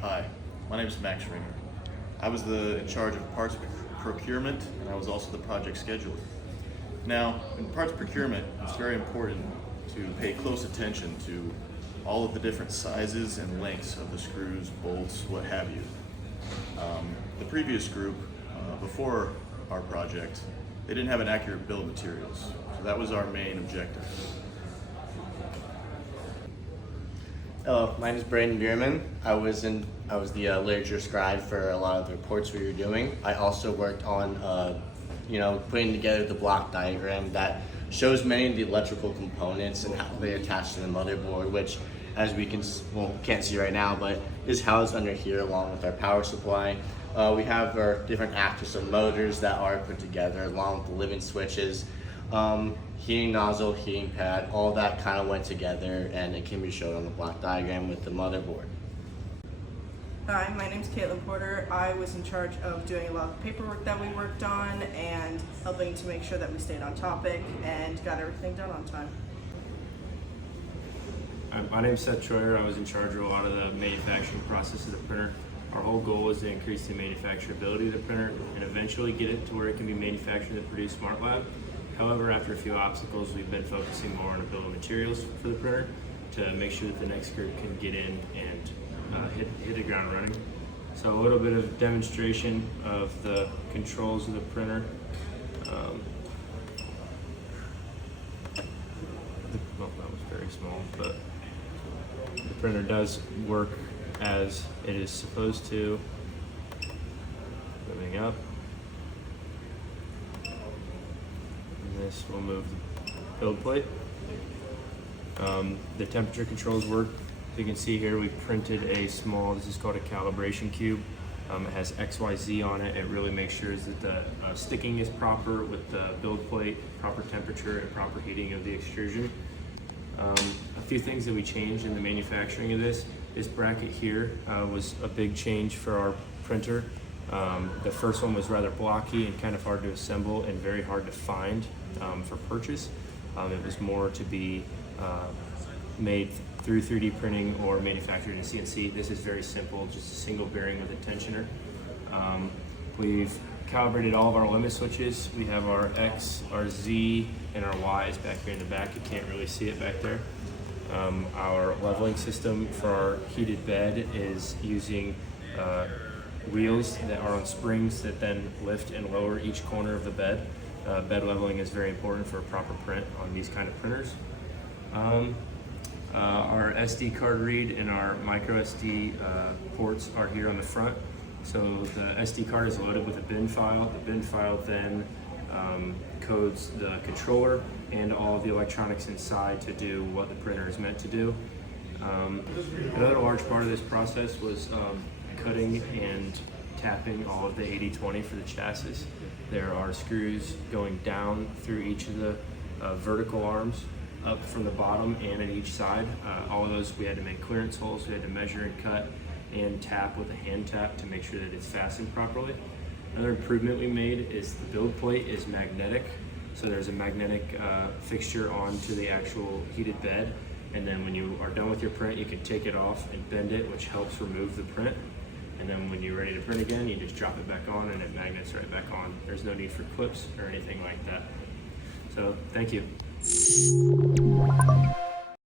Hi, my name is Max Ringer. I was in charge of parts procurement, and I was also the project scheduler. Now, in parts procurement, it's very important to pay close attention to all of the different sizes and lengths of the screws, bolts, what have you. The previous group, before our project, they didn't have an accurate bill of materials, so that was our main objective. Hello, my name is Brandon Bierman. I was the literature scribe for a lot of the reports we were doing. I also worked on, putting together the block diagram that shows many of the electrical components and how they attach to the motherboard, which, as we can't see right now, but is housed under here along with our power supply. We have our different axes of motors that are put together along with the limit switches. Heating nozzle, heating pad, all that kind of went together, and it can be shown on the block diagram with the motherboard. Hi, my name's Caitlin Porter. I was in charge of doing a lot of the paperwork that we worked on and helping to make sure that we stayed on topic and got everything done on time. My name's Seth Troyer. I was in charge of a lot of the manufacturing process of the printer. Our whole goal is to increase the manufacturability of the printer and eventually get it to where it can be manufactured and produced smart lab. However, after a few obstacles, we've been focusing more on the bill of materials for the printer to make sure that the next group can get in and hit the ground running. So a little bit of demonstration of the controls of the printer. Well, that was very small, but the printer does work as it is supposed to. Moving up. This will move the build plate. The temperature controls work. As you can see here, we printed a small, this is called a calibration cube. It has XYZ on it. It really makes sure that the sticking is proper with the build plate, proper temperature, and proper heating of the extrusion. A few things that we changed in the manufacturing of this bracket here was a big change for our printer. The first one was rather blocky and kind of hard to assemble and very hard to find for purchase. It was more to be made through 3D printing or manufactured in CNC. This is very simple, just a single bearing with a tensioner. We've calibrated all of our limit switches. We have our X, our Z, and our Y is back here in the back. You can't really see it back there. Our leveling system for our heated bed is using wheels that are on springs that then lift and lower each corner of the bed. Bed leveling is very important for a proper print on these kind of printers. Our SD card read and our micro SD ports are here on the front. So the SD card is loaded with a bin file. The bin file then codes the controller and all of the electronics inside to do what the printer is meant to do. Another large part of this process was cutting and tapping all of the 80/20 for the chassis. There are screws going down through each of the vertical arms, up from the bottom and at each side. All of those we had to make clearance holes, we had to measure and cut and tap with a hand tap to make sure that it's fastened properly. Another improvement we made is the build plate is magnetic. So there's a magnetic fixture onto the actual heated bed. And then when you are done with your print, you can take it off and bend it, which helps remove the print. And then when you're ready to print again, you just drop it back on and it magnets right back on. There's no need for clips or anything like that. So thank you.